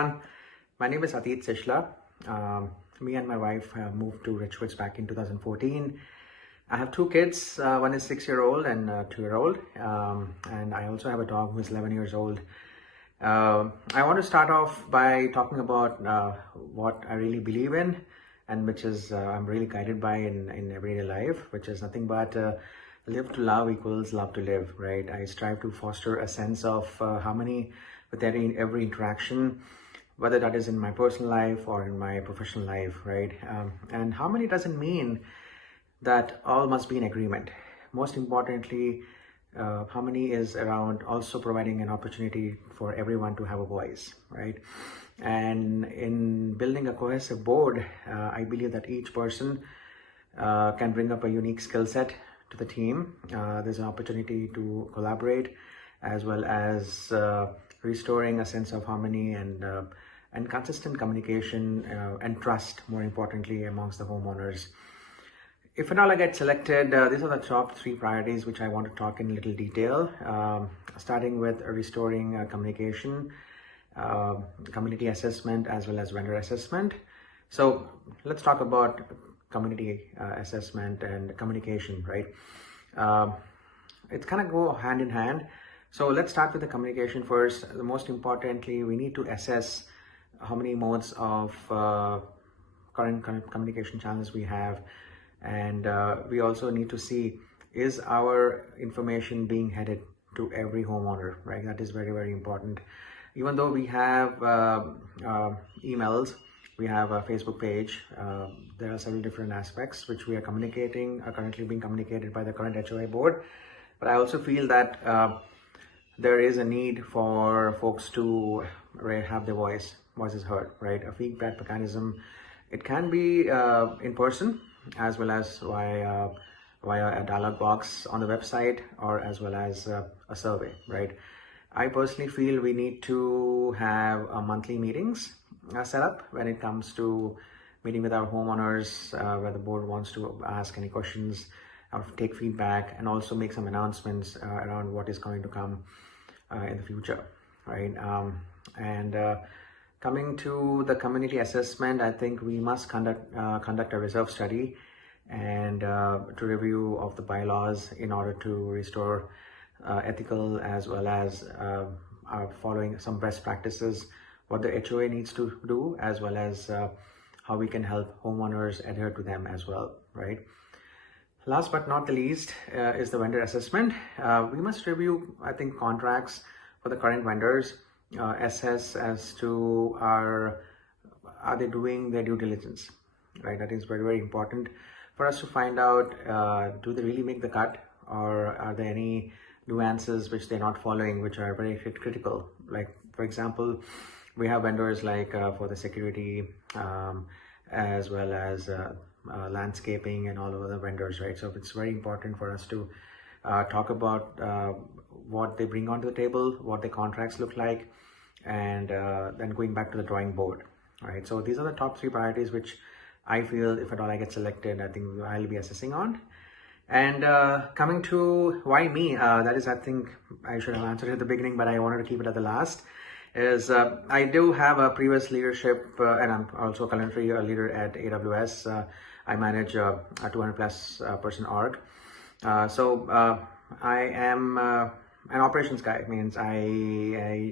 everyone. My name is Atheeth Sishtla. Me and my wife moved to Richwoods back in 2014. I have two kids. One is 6-year-old and 2-year-old. And I also have a dog who is 11 years old. I want to start off by talking about what I really believe in, and which is I'm really guided by in everyday life, which is nothing but live to love equals love to live, right? I strive to foster a sense of harmony with every interaction, whether that is in my personal life or in my professional life, right? And harmony doesn't mean that all must be in agreement. Most importantly, harmony is around also providing an opportunity for everyone to have a voice, right? And in building a cohesive board, I believe that each person can bring up a unique skill set to the team. There's an opportunity to collaborate, as well as restoring a sense of harmony and consistent communication and trust, more importantly, amongst the homeowners. If at all I get selected, these are the top 3 priorities which I want to talk in little detail, starting with restoring communication, community assessment, as well as vendor assessment. So let's talk about community assessment and communication, right? It's kind of go hand in hand. So let's start with the communication first. The most importantly, we need to assess how many modes of current communication channels we have. And we also need to see, is our information being headed to every homeowner, right? That is very, very important. Even though we have emails, we have a Facebook page, there are several different aspects which we are communicating, are currently being communicated by the current HOA board. But I also feel that there is a need for folks to have their voices heard, right? A feedback mechanism. It can be in person, as well as via a dialog box on the website, or as well as a survey, right? I personally feel we need to have monthly meetings set up when it comes to meeting with our homeowners, where the board wants to ask any questions or take feedback, and also make some announcements around what is going to come in the future, right? Coming to the community assessment, I think we must conduct a reserve study and to review of the bylaws in order to restore ethical, as well as following some best practices, what the HOA needs to do, as well as how we can help homeowners adhere to them as well, right? Last but not the least is the vendor assessment. We must review, I think, contracts for the current vendors, assess as to are they doing their due diligence, right? That is very, very important for us to find out, do they really make the cut, or are there any nuances which they're not following, which are very critical. Like, for example, we have vendors like for the security, as well as landscaping and all of the vendors, right? So it's very important for us to talk about what they bring onto the table, what their contracts look like, and then going back to the drawing board, right? So these are the top 3 priorities which I feel, if at all I get selected, I think I'll be assessing on. And coming to why me, that is, I think I should have answered at the beginning, but I wanted to keep it at the last, is I do have a previous leadership, and I'm also currently a leader at AWS. I manage a 200 plus person org. So I am an operations guy. It means I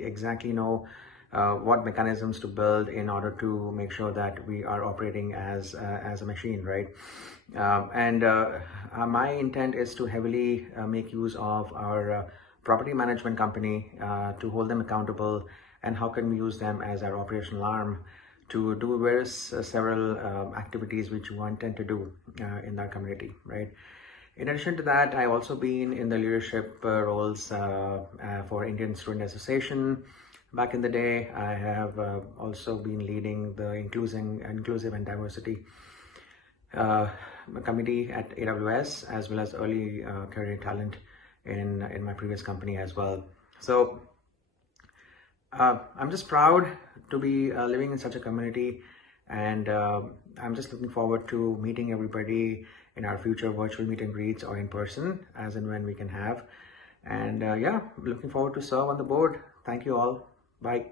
exactly know what mechanisms to build in order to make sure that we are operating as a machine, right? My intent is to heavily make use of our property management company to hold them accountable, and how can we use them as our operational arm to do several activities which we intend to do in our community, right? In addition to that, I've also been in the leadership roles for Indian Student Association. Back in the day, I have also been leading the inclusive and diversity committee at AWS, as well as early career talent in my previous company as well. So I'm just proud to be living in such a community, and I'm just looking forward to meeting everybody in our future virtual meet and greets or in person, as and when we can have. And yeah, looking forward to serve on the board. Thank you all. Bye.